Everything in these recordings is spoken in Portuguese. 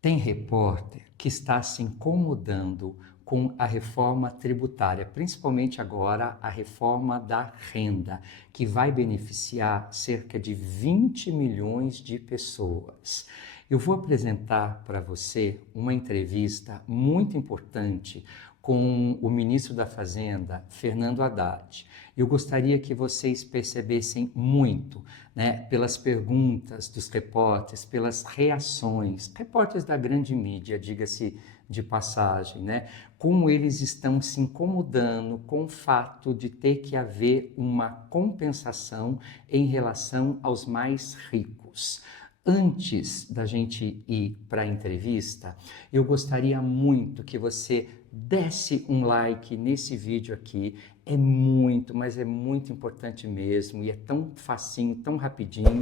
Tem repórter que está se incomodando com a reforma tributária, principalmente agora a reforma da renda, que vai beneficiar cerca de 20 milhões de pessoas. Eu vou apresentar para você uma entrevista muito importante com o ministro da Fazenda, Fernando Haddad. Eu gostaria que vocês percebessem muito, né, pelas perguntas dos repórteres, pelas reações, repórteres da grande mídia, diga-se de passagem, né, como eles estão se incomodando com o fato de ter que haver uma compensação em relação aos mais ricos. Antes da gente ir para a entrevista, eu gostaria muito que você desse um like nesse vídeo aqui. É muito, mas é muito importante mesmo, e é tão facinho, tão rapidinho.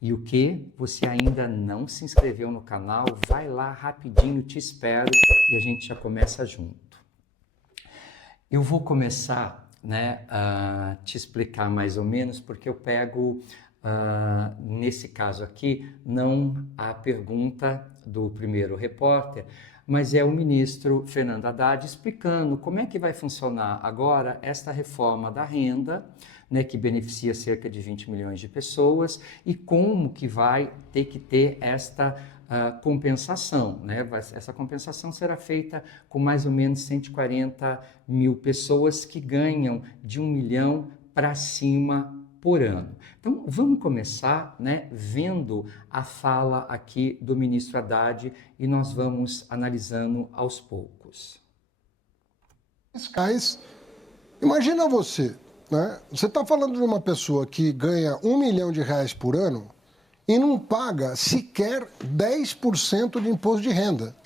E o que? Você ainda não se inscreveu no canal? Vai lá rapidinho, te espero e a gente já começa junto. Eu vou começar, né, a te explicar mais ou menos, porque eu pego, nesse caso aqui, não a pergunta do primeiro repórter, mas é o ministro Fernando Haddad explicando como é que vai funcionar agora esta reforma da renda, né, que beneficia cerca de 20 milhões de pessoas, e como que vai ter que ter esta compensação, né? Essa compensação será feita com mais ou menos 140 mil pessoas que ganham de 1 milhão para cima por ano. Então, vamos começar, né, vendo a fala aqui do ministro Haddad e nós vamos analisando aos poucos. Fiscais, imagina você, né? Você está falando de uma pessoa que ganha R$ 1 milhão por ano e não paga sequer 10% de imposto de renda.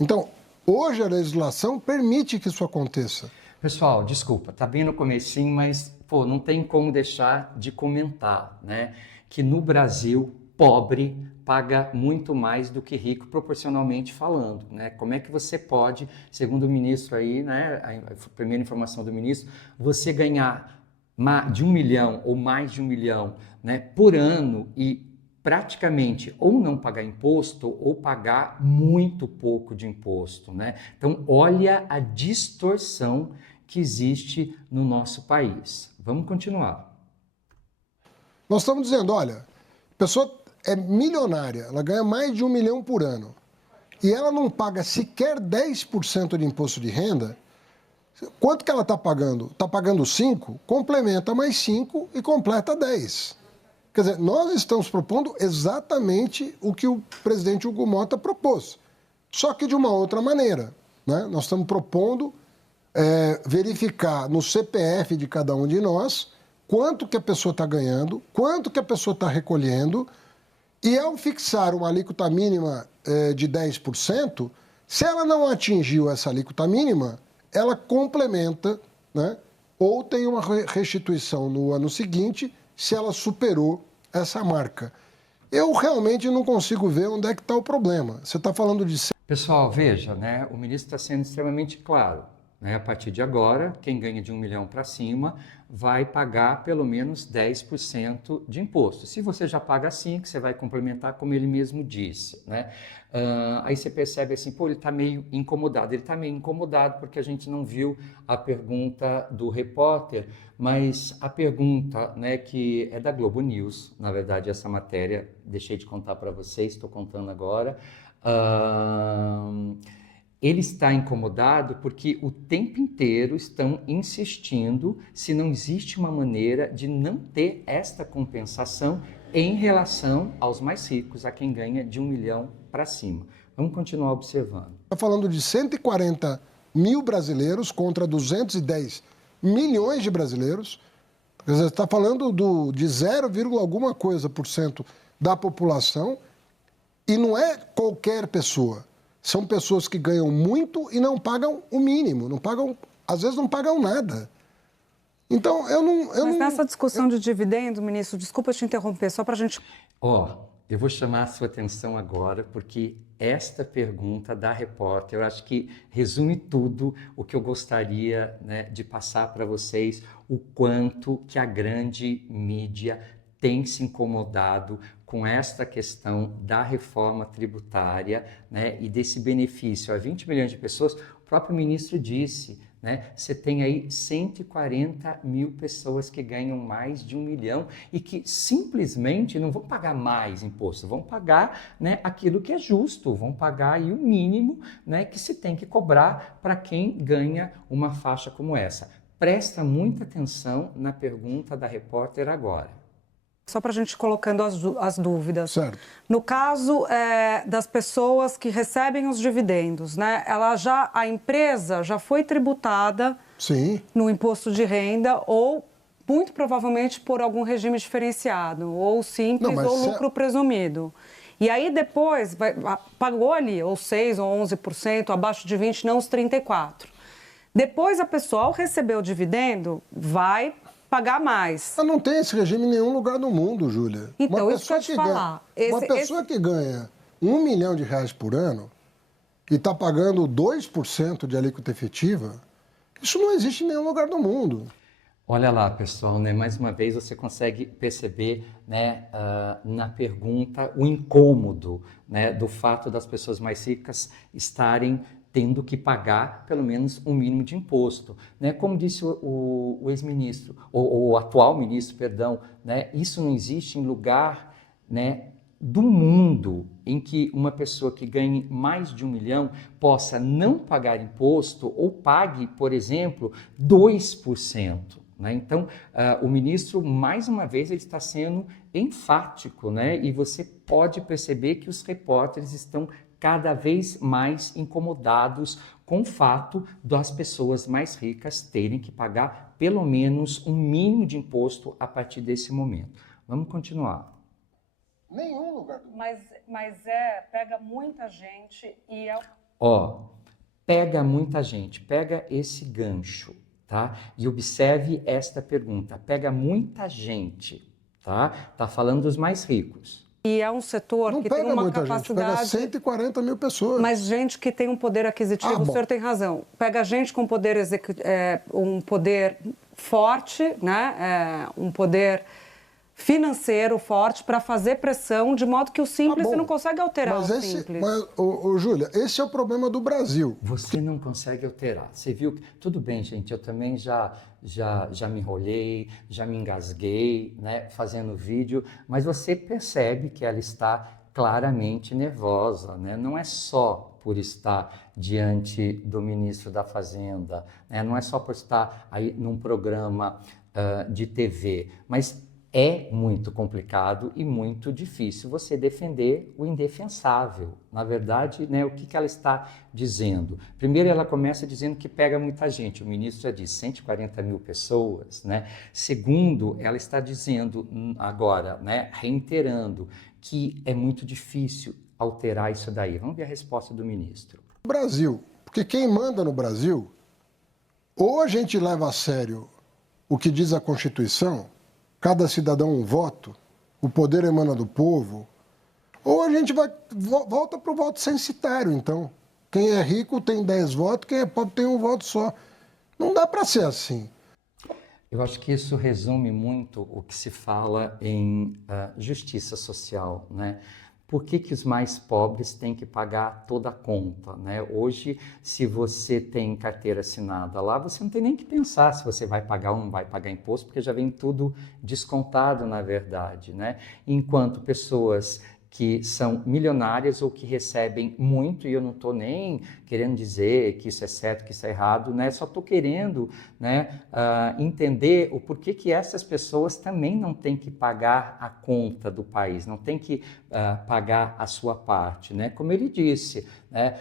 Então, hoje a legislação permite que isso aconteça. Pessoal, desculpa, tá bem no comecinho, mas pô, não tem como deixar de comentar, né? Que no Brasil, pobre paga muito mais do que rico, proporcionalmente falando, né? Como é que você pode, segundo o ministro aí, né? A primeira informação do ministro, você ganhar de 1 milhão ou mais de 1 milhão, né, por ano e praticamente ou não pagar imposto ou pagar muito pouco de imposto, né? Então, olha a distorção que existe no nosso país. Vamos continuar. Nós estamos dizendo, olha, a pessoa é milionária, ela ganha mais de R$ 1 milhão por ano e ela não paga sequer 10% de imposto de renda. Quanto que ela está pagando? Está pagando 5? Complementa mais 5 e completa 10. Quer dizer, nós estamos propondo exatamente o que o presidente Hugo Mota propôs, só que de uma outra maneira, né? Nós estamos propondo verificar no CPF de cada um de nós quanto que a pessoa está ganhando, quanto que a pessoa está recolhendo, e ao fixar uma alíquota mínima de 10%, se ela não atingiu essa alíquota mínima, ela complementa, né? Ou tem uma restituição no ano seguinte, se ela superou essa marca. Eu realmente não consigo ver onde é que está o problema. Você está falando de... Pessoal, veja, né? O ministro está sendo extremamente claro, né? A partir de agora, quem ganha de 1 milhão para cima vai pagar pelo menos 10% de imposto. Se você já paga 5%, você vai complementar como ele mesmo disse, né? Aí você percebe assim, pô, ele está meio incomodado. Ele está meio incomodado porque a gente não viu a pergunta do repórter, mas a pergunta, né, que é da Globo News, na verdade essa matéria, deixei de contar para vocês, estou contando agora. Ele está incomodado porque o tempo inteiro estão insistindo se não existe uma maneira de não ter esta compensação em relação aos mais ricos, a quem ganha de 1 milhão para cima. Vamos continuar observando. Está falando de 140 mil brasileiros contra 210 milhões de brasileiros. Quer dizer, está falando de 0, alguma coisa por cento da população, e não é qualquer pessoa. São pessoas que ganham muito e não pagam o mínimo, não pagam, às vezes não pagam nada. Então, Mas nessa discussão de dividendo, ministro, desculpa te interromper, só para a gente... Eu vou chamar a sua atenção agora, porque esta pergunta da repórter, eu acho que resume tudo o que eu gostaria, né, de passar para vocês, o quanto que a grande mídia tem se incomodado com esta questão da reforma tributária, né, e desse benefício a 20 milhões de pessoas. O próprio ministro disse, né, você tem aí 140 mil pessoas que ganham mais de 1 milhão e que simplesmente não vão pagar mais imposto, vão pagar, né, aquilo que é justo, vão pagar aí o mínimo, né, que se tem que cobrar para quem ganha uma faixa como essa. Presta muita atenção na pergunta da repórter agora. Só para a gente colocando as dúvidas. Certo. No caso das pessoas que recebem os dividendos, né? A empresa já foi tributada Sim. no imposto de renda ou, muito provavelmente, por algum regime diferenciado, ou simples, Não, ou lucro presumido. E aí depois pagou ali, ou 6% ou 11%, abaixo de 20%, não os 34%. Depois a pessoa, ao receber o dividendo, vai pagar mais. Mas não tem esse regime em nenhum lugar do mundo, Júlia. Então, isso que eu ia te falar. Uma pessoa que ganha R$1 milhão por ano e está pagando 2% de alíquota efetiva, isso não existe em nenhum lugar do mundo. Olha lá, pessoal, né? Mais uma vez você consegue perceber, né, na pergunta o incômodo, né, do fato das pessoas mais ricas estarem tendo que pagar pelo menos um mínimo de imposto, né? Como disse o ex-ministro, ou o atual ministro, perdão, né? Isso não existe em lugar, né, do mundo em que uma pessoa que ganhe mais de 1 milhão possa não pagar imposto ou pague, por exemplo, 2%. Né? Então, o ministro, mais uma vez, ele está sendo enfático, né? E você pode perceber que os repórteres estão cada vez mais incomodados com o fato das pessoas mais ricas terem que pagar pelo menos um mínimo de imposto a partir desse momento. Vamos continuar. Nenhum lugar do mundo. Mas pega muita gente e é... Ó, pega muita gente, pega esse gancho, tá? E observe esta pergunta, pega muita gente, tá? Tá falando dos mais ricos. E é um setor Não que tem pega uma muita capacidade... gente, pega 140 mil pessoas. Mas gente que tem um poder aquisitivo, o senhor tem razão. Pega gente com poder um poder forte, né? Um poder financeiro forte para fazer pressão, de modo que o simples você não consegue alterar o simples. Mas, Júlia, esse é o problema do Brasil. Você não consegue alterar. Você viu que... Tudo bem, gente, eu também já me enrolei, já me engasguei, né, fazendo vídeo, mas você percebe que ela está claramente nervosa, né? Não é só por estar diante do ministro da Fazenda, né? Não é só por estar aí num programa de TV, mas é muito complicado e muito difícil você defender o indefensável. Na verdade, né, o que ela está dizendo? Primeiro, ela começa dizendo que pega muita gente. O ministro já disse 140 mil pessoas. Né? Segundo, ela está dizendo agora, né, reiterando, que é muito difícil alterar isso daí. Vamos ver a resposta do ministro. Brasil, porque quem manda no Brasil, ou a gente leva a sério o que diz a Constituição, cada cidadão um voto, o poder emana do povo, ou a gente volta para o voto censitário, então. Quem é rico tem 10 votos, quem é pobre tem um voto só. Não dá para ser assim. Eu acho que isso resume muito o que se fala em justiça social, né? Por que os mais pobres têm que pagar toda a conta, né? Hoje, se você tem carteira assinada lá, você não tem nem que pensar se você vai pagar ou não vai pagar imposto, porque já vem tudo descontado, na verdade, né? Enquanto pessoas que são milionárias ou que recebem muito, e eu não estou nem querendo dizer que isso é certo, que isso é errado, né? Só estou querendo, né, entender o porquê que essas pessoas também não têm que pagar a conta do país, não têm que pagar a sua parte, né? Como ele disse, né,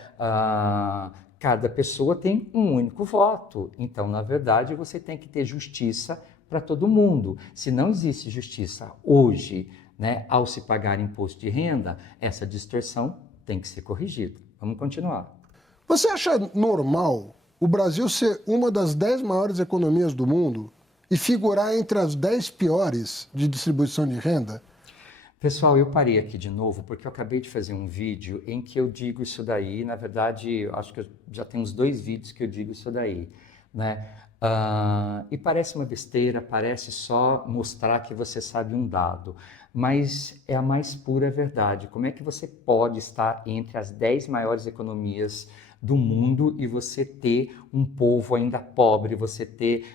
cada pessoa tem um único voto, então, na verdade, você tem que ter justiça para todo mundo. Se não existe justiça hoje, né, ao se pagar imposto de renda, essa distorção tem que ser corrigida. Vamos continuar. Você acha normal o Brasil ser uma das 10 maiores economias do mundo e figurar entre as 10 piores de distribuição de renda? Pessoal, eu parei aqui de novo porque eu acabei de fazer um vídeo em que eu digo isso daí. Na verdade, acho que já tem uns 2 vídeos que eu digo isso daí, né? E parece uma besteira, parece só mostrar que você sabe um dado. mas é a mais pura verdade. Como é que você pode estar entre as 10 maiores economias do mundo e você ter um povo ainda pobre, você ter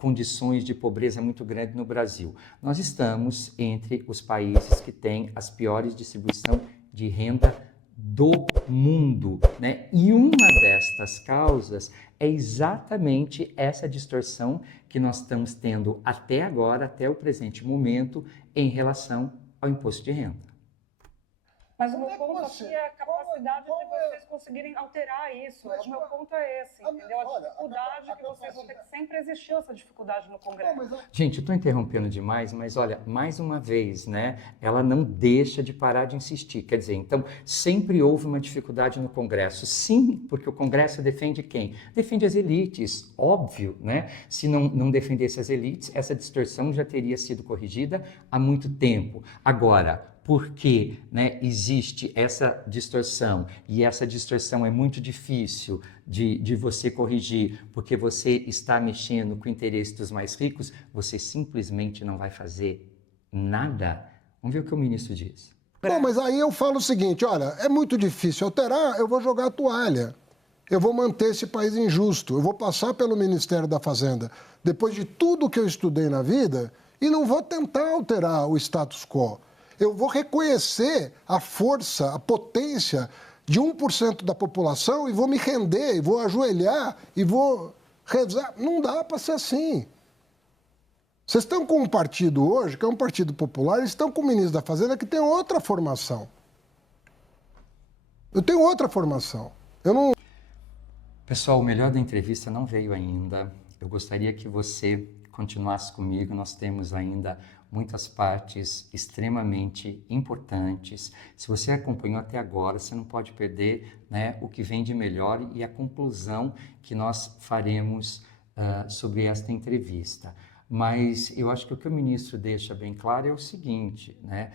condições de pobreza muito grande no Brasil? Nós estamos entre os países que têm as piores distribuição de renda do mundo, né? E uma destas causas é exatamente essa distorção que nós estamos tendo até agora, até o presente momento, em relação ao imposto de renda. Mas o meu ponto aqui é a capacidade de vocês conseguirem alterar isso. O meu ponto é esse, entendeu? A dificuldade que vocês vão ter, que sempre existiu essa dificuldade no Congresso. Gente, eu estou interrompendo demais, mas olha, mais uma vez, né? Ela não deixa de parar de insistir. Quer dizer, então, sempre houve uma dificuldade no Congresso. Sim, porque o Congresso defende quem? Defende as elites, óbvio, né? Se não defendesse as elites, essa distorção já teria sido corrigida há muito tempo. Agora, porque, né, existe essa distorção e essa distorção é muito difícil de você corrigir porque você está mexendo com o interesse dos mais ricos, você simplesmente não vai fazer nada? Vamos ver o que o ministro diz. Bom, mas aí eu falo o seguinte, olha, é muito difícil alterar, eu vou jogar a toalha. Eu vou manter esse país injusto, eu vou passar pelo Ministério da Fazenda, depois de tudo que eu estudei na vida, e não vou tentar alterar o status quo. Eu vou reconhecer a força, a potência de 1% da população e vou me render, e vou ajoelhar, e vou rezar. Não dá para ser assim. Vocês estão com um partido hoje, que é um partido popular, e estão com o ministro da Fazenda, que tem outra formação. Eu tenho outra formação. Eu não... Pessoal, o melhor da entrevista não veio ainda. Eu gostaria que você continuasse comigo. Nós temos ainda muitas partes extremamente importantes. Se você acompanhou até agora, você não pode perder, né, o que vem de melhor e a conclusão que nós faremos sobre esta entrevista. Mas eu acho que o que o ministro deixa bem claro é o seguinte, né?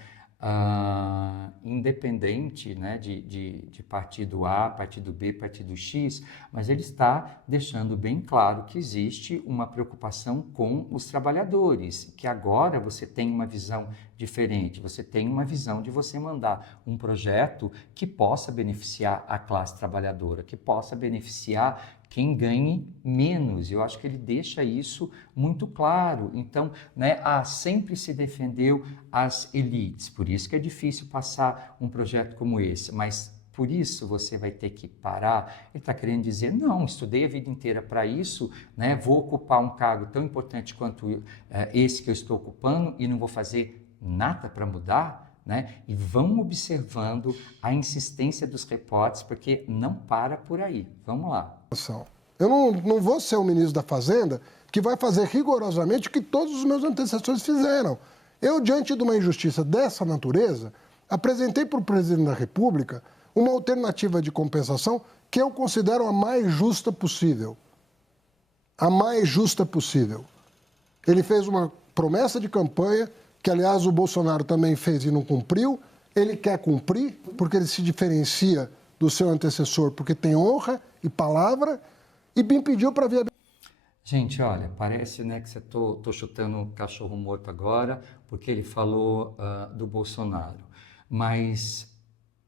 Independente, né, de partido A, partido B, partido X, mas ele está deixando bem claro que existe uma preocupação com os trabalhadores, que agora você tem uma visão diferente, você tem uma visão de você mandar um projeto que possa beneficiar a classe trabalhadora, que possa beneficiar quem ganhe menos. Eu acho que ele deixa isso muito claro. Então, né, sempre se defendeu as elites, por isso que é difícil passar um projeto como esse, mas por isso você vai ter que parar. Ele está querendo dizer, não, estudei a vida inteira para isso, né, vou ocupar um cargo tão importante quanto esse que eu estou ocupando e não vou fazer nada para mudar? Né? E vão observando a insistência dos repórteres, porque não para por aí. Vamos lá. Eu não vou ser o ministro da Fazenda que vai fazer rigorosamente o que todos os meus antecessores fizeram. Eu, diante de uma injustiça dessa natureza, apresentei para o presidente da República uma alternativa de compensação que eu considero a mais justa possível. A mais justa possível. Ele fez uma promessa de campanha, que, aliás, o Bolsonaro também fez e não cumpriu. Ele quer cumprir, porque ele se diferencia do seu antecessor, porque tem honra e palavra, e me pediu para viabilizar. Gente, olha, parece, né, que tô chutando um cachorro morto agora, porque ele falou do Bolsonaro. Mas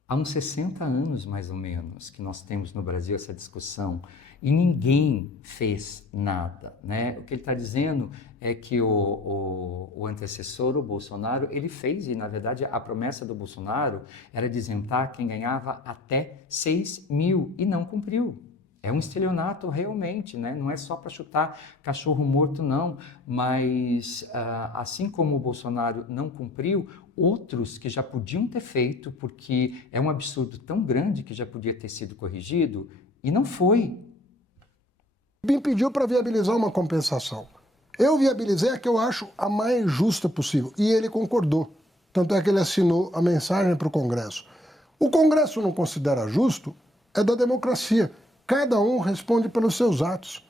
há uns 60 anos, mais ou menos, que nós temos no Brasil essa discussão, e ninguém fez nada, né? O que ele está dizendo é que o antecessor, o Bolsonaro, ele fez, e na verdade a promessa do Bolsonaro era de isentar quem ganhava até 6 mil, e não cumpriu. É um estelionato realmente, né? Não é só para chutar cachorro morto, não, mas assim como o Bolsonaro não cumpriu, outros que já podiam ter feito, porque é um absurdo tão grande que já podia ter sido corrigido, e não foi. Me pediu para viabilizar uma compensação. Eu viabilizei a que eu acho a mais justa possível, e ele concordou. Tanto é que ele assinou a mensagem para o Congresso. O Congresso não considera justo, é da democracia. Cada um responde pelos seus atos.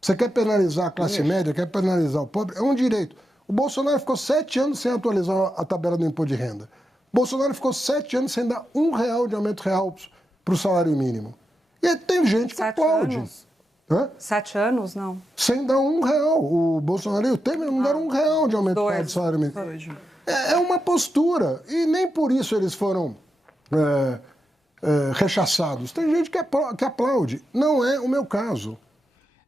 Você quer penalizar a classe média, quer penalizar o pobre, é um direito. O Bolsonaro ficou 7 anos sem atualizar a tabela do imposto de renda. O Bolsonaro ficou 7 anos sem dar R$1 de aumento real para o salário mínimo. E aí tem gente que aplaude. Anos. Hã? 7 anos, não. Sem dar R$1. O Bolsonaro e o Temer não deram R$1 de aumento real do salário mínimo. É uma postura. E nem por isso eles foram rechaçados. Tem gente que aplaude. Não é o meu caso.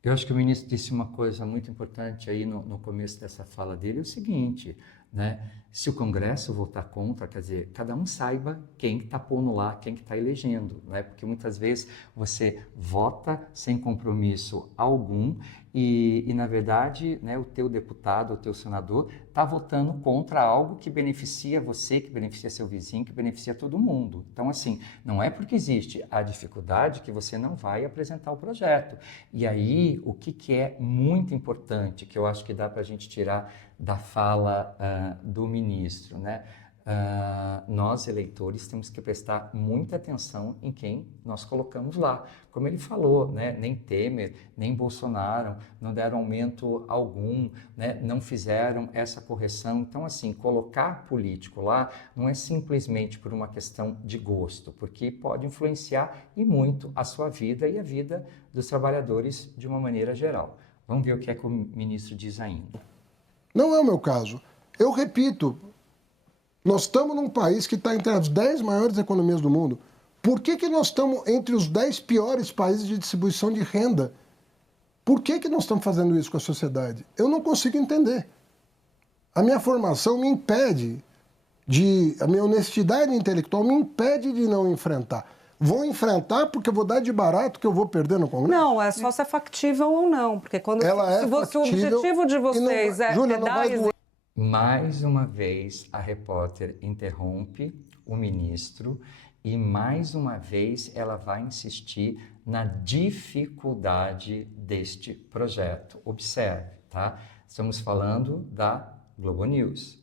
Eu acho que o ministro disse uma coisa muito importante aí no começo dessa fala dele, é o seguinte, né? Se o Congresso votar contra, quer dizer, cada um saiba quem está pondo lá, quem que está elegendo, né? Porque muitas vezes você vota sem compromisso algum e na verdade, né, o teu deputado, o teu senador está votando contra algo que beneficia você, que beneficia seu vizinho, que beneficia todo mundo. Então, assim, não é porque existe a dificuldade que você não vai apresentar o projeto. E aí, o que é muito importante, que eu acho que dá para a gente tirar da fala do ministro, né? Nós, eleitores, temos que prestar muita atenção em quem nós colocamos lá. Como ele falou, né? Nem Temer, nem Bolsonaro não deram aumento algum, né? Não fizeram essa correção. Então, assim, colocar político lá não é simplesmente por uma questão de gosto, porque pode influenciar e muito a sua vida e a vida dos trabalhadores de uma maneira geral. Vamos ver o que é que o ministro diz ainda. Não é o meu caso. Eu repito, nós estamos num país que está entre as 10 maiores economias do mundo. Por que nós estamos entre os 10 piores países de distribuição de renda? Por que nós estamos fazendo isso com a sociedade? Eu não consigo entender. A minha formação me impede a minha honestidade intelectual me impede de não enfrentar. Vou enfrentar porque eu vou dar de barato que eu vou perder no Congresso? Não, é só se é factível ou não. Porque quando se o objetivo de vocês Júlia, dar... Mais uma vez, a repórter interrompe o ministro e mais uma vez ela vai insistir na dificuldade deste projeto. Observe, tá? Estamos falando da Globo News.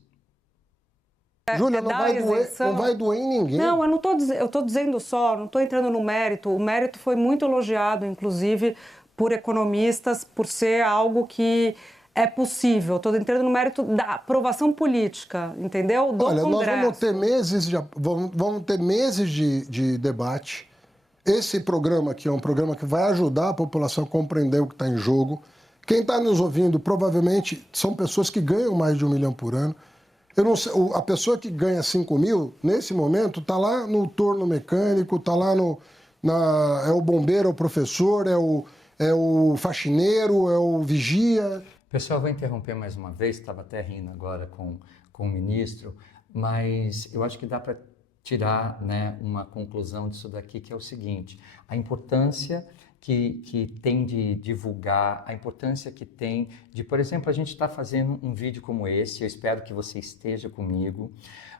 Júlia, não vai doer em ninguém. Não, eu estou dizendo só, não estou entrando no mérito. O mérito foi muito elogiado, inclusive, por economistas, por ser algo que é possível. Estou entrando no mérito da aprovação política, entendeu? Do Olha, Congresso. nós vamos ter meses de debate. Esse programa aqui é um programa que vai ajudar a população a compreender o que está em jogo. Quem está nos ouvindo, provavelmente, são pessoas que ganham mais de 1 milhão por ano. Eu não sei, a pessoa que ganha 5 mil, nesse momento, está lá no torno mecânico, está lá é o bombeiro, é o professor, é o faxineiro, é o vigia. Pessoal, vou interromper mais uma vez, estava até rindo agora com o ministro, mas eu acho que dá para tirar, né, uma conclusão disso daqui, que é o seguinte: a importância que tem de divulgar, a importância que tem de, por exemplo, a gente está fazendo um vídeo como esse, eu espero que você esteja comigo.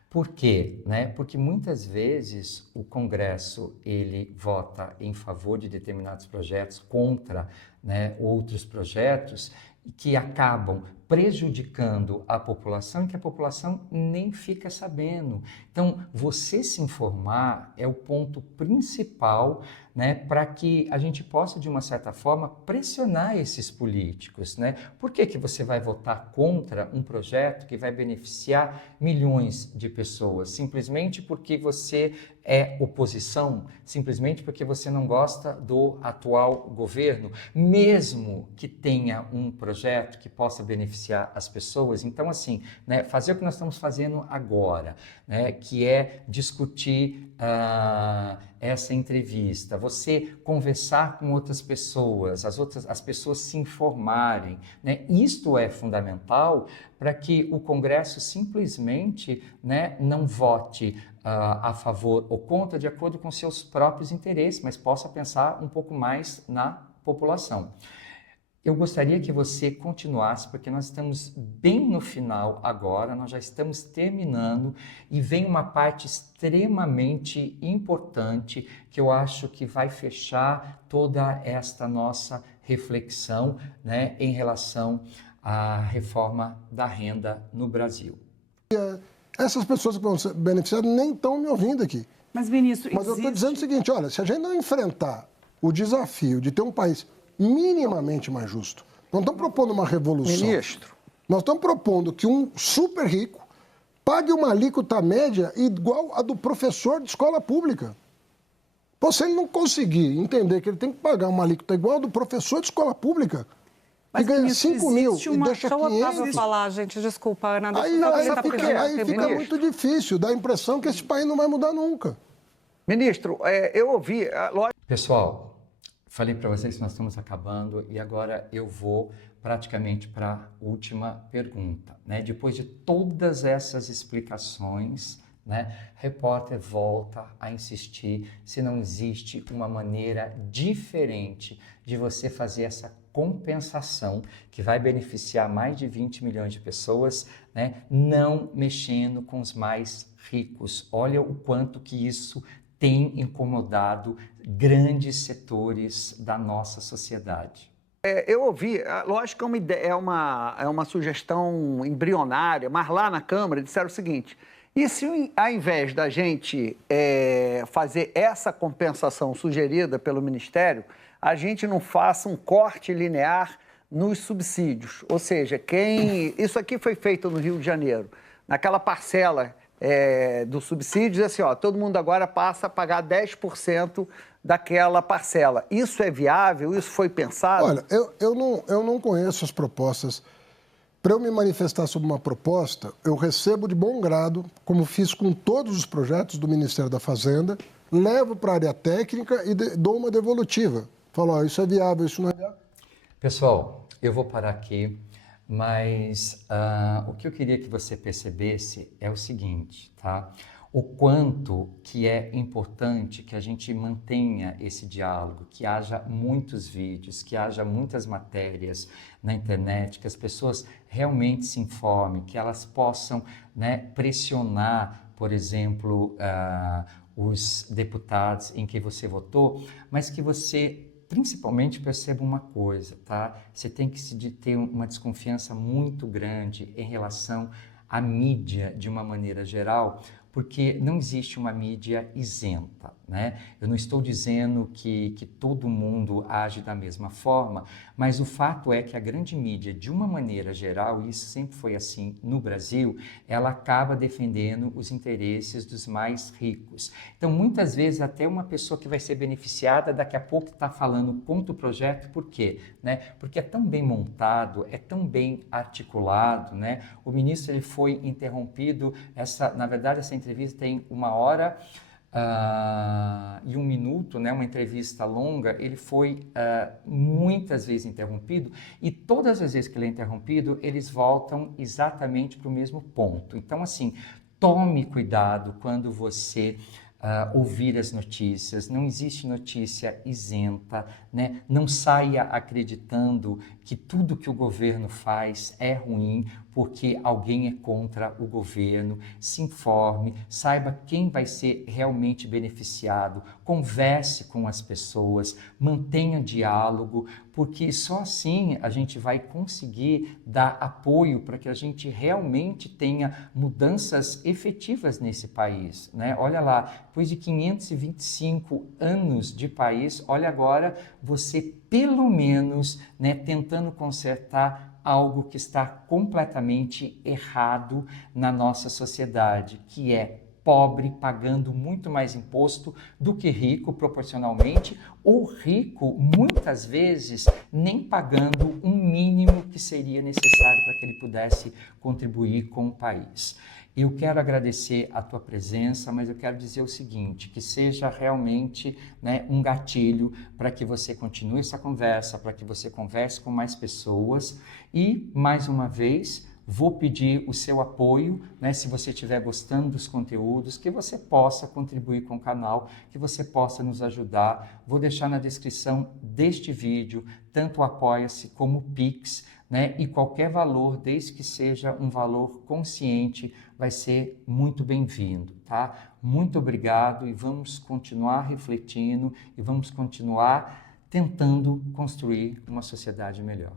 Por quê? Né? Porque muitas vezes o Congresso ele vota em favor de determinados projetos, contra, né, outros projetos, que acabam prejudicando a população e que a população nem fica sabendo. Então, você se informar é o ponto principal, né, para que a gente possa, de uma certa forma, pressionar esses políticos, né? Por que você vai votar contra um projeto que vai beneficiar milhões de pessoas? Simplesmente porque você é oposição? Simplesmente porque você não gosta do atual governo? Mesmo que tenha um projeto que possa beneficiar as pessoas? Então, assim, né, fazer o que nós estamos fazendo agora, né, que é discutir essa entrevista, você conversar com outras pessoas, as pessoas se informarem, né? Isto é fundamental para que o Congresso simplesmente, né, não vote a favor ou contra de acordo com seus próprios interesses, mas possa pensar um pouco mais na população. Eu gostaria que você continuasse, porque nós estamos bem no final agora, nós já estamos terminando e vem uma parte extremamente importante que eu acho que vai fechar toda esta nossa reflexão, né, em relação à reforma da renda no Brasil. Essas pessoas que vão ser beneficiadas nem estão me ouvindo aqui. Mas, ministro, eu estou dizendo o seguinte, olha, se a gente não enfrentar o desafio de ter um país minimamente mais justo. Não estamos propondo uma revolução. Ministro. Nós estamos propondo que um super rico pague uma alíquota média igual a do professor de escola pública. Pô, se ele não conseguir entender que ele tem que pagar uma alíquota igual a do professor de escola pública, que ganha 5 mil e deixa Deixa o Otávio 500... falar, gente, desculpa, Ana. Aí fica muito difícil, dá a impressão que esse país não vai mudar nunca. Ministro, eu ouvi... Pessoal, falei para vocês que nós estamos acabando e agora eu vou praticamente para a última pergunta, né? Depois de todas essas explicações, né, repórter volta a insistir se não existe uma maneira diferente de você fazer essa compensação que vai beneficiar mais de 20 milhões de pessoas, né, não mexendo com os mais ricos. Olha o quanto que isso tem incomodado grandes setores da nossa sociedade. Eu ouvi, lógico que é uma ideia, é uma sugestão embrionária, mas lá na Câmara disseram o seguinte: e se ao invés da gente fazer essa compensação sugerida pelo Ministério, a gente não faça um corte linear nos subsídios? Ou seja, isso aqui foi feito no Rio de Janeiro, naquela parcela do subsídio, assim, ó, todo mundo agora passa a pagar 10% daquela parcela. Isso é viável? Isso foi pensado? Olha, eu não conheço as propostas. Para eu me manifestar sobre uma proposta, eu recebo de bom grado, como fiz com todos os projetos do Ministério da Fazenda, levo para a área técnica e dou uma devolutiva. Falo, ó, isso é viável, isso não é viável. Pessoal, eu vou parar aqui, mas o que eu queria que você percebesse é o seguinte, tá? O quanto que é importante que a gente mantenha esse diálogo, que haja muitos vídeos, que haja muitas matérias na internet, que as pessoas realmente se informem, que elas possam, né, pressionar, por exemplo, os deputados em que você votou, mas que você principalmente perceba uma coisa, tá? Você tem que ter uma desconfiança muito grande em relação à mídia de uma maneira geral, porque não existe uma mídia isenta, né? Eu não estou dizendo que todo mundo age da mesma forma, mas o fato é que a grande mídia, de uma maneira geral, e isso sempre foi assim no Brasil, ela acaba defendendo os interesses dos mais ricos. Então, muitas vezes, até uma pessoa que vai ser beneficiada, daqui a pouco está falando contra o projeto, por quê? Né? Porque é tão bem montado, é tão bem articulado, né? O ministro ele foi interrompido, na verdade, essa entrevista tem 1h e 1 minuto, né, uma entrevista longa, ele foi muitas vezes interrompido e todas as vezes que ele é interrompido, eles voltam exatamente para o mesmo ponto. Então, assim, tome cuidado quando você ouvir as notícias, não existe notícia isenta, né? Não saia acreditando que tudo que o governo faz é ruim porque alguém é contra o governo. Se informe, saiba quem vai ser realmente beneficiado, converse com as pessoas, mantenha diálogo, porque só assim a gente vai conseguir dar apoio para que a gente realmente tenha mudanças efetivas nesse país, né? Olha lá, depois de 525 anos de país, olha agora você pelo menos, né, tentando consertar algo que está completamente errado na nossa sociedade, que é pobre pagando muito mais imposto do que rico proporcionalmente, ou rico muitas vezes nem pagando um mínimo que seria necessário para que ele pudesse contribuir com o país. Eu quero agradecer a tua presença, mas eu quero dizer o seguinte, que seja realmente, né, um gatilho para que você continue essa conversa, para que você converse com mais pessoas e, mais uma vez, vou pedir o seu apoio, né, se você estiver gostando dos conteúdos, que você possa contribuir com o canal, que você possa nos ajudar. Vou deixar na descrição deste vídeo tanto o Apoia-se como o Pix, né, e qualquer valor, desde que seja um valor consciente, vai ser muito bem-vindo, tá? Muito obrigado e vamos continuar refletindo e vamos continuar tentando construir uma sociedade melhor.